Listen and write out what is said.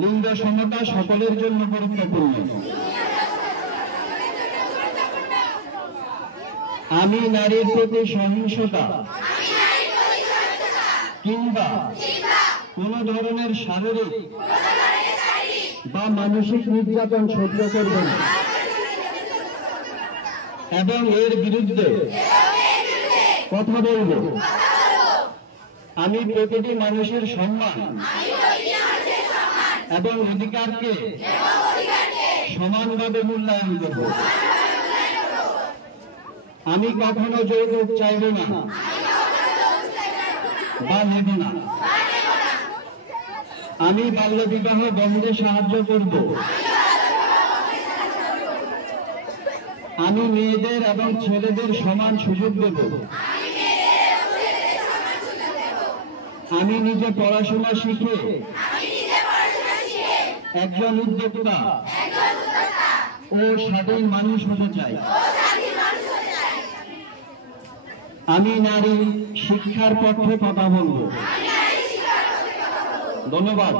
লিঙ্গ সমতা সকলের জন্য গুরুত্বপূর্ণ। আমি নারীর প্রতি সহিংসতা কিংবা কোন ধরনের শারীরিক বা মানসিক নির্যাতন সহ্য করব না এবং এর বিরুদ্ধে কথা বলব। আমি প্রতিটি মানুষের সম্মান এবং অধিকারকে সমানভাবে মূল্যায়ন করব। আমি কখনো যৌতুক চাইব না বা নেব না। আমি বাল্য বিবাহ বন্ধে সাহায্য করব। আমি মেয়েদের এবং ছেলেদের সমান সুযোগ দেব। আমি নিজে পড়াশোনা শিখে একজন উদ্যোক্তা ও স্বাধীন মানুষ হতে চাই। আমি নারী শিক্ষার পক্ষে কথা বলবো। ধন্যবাদ।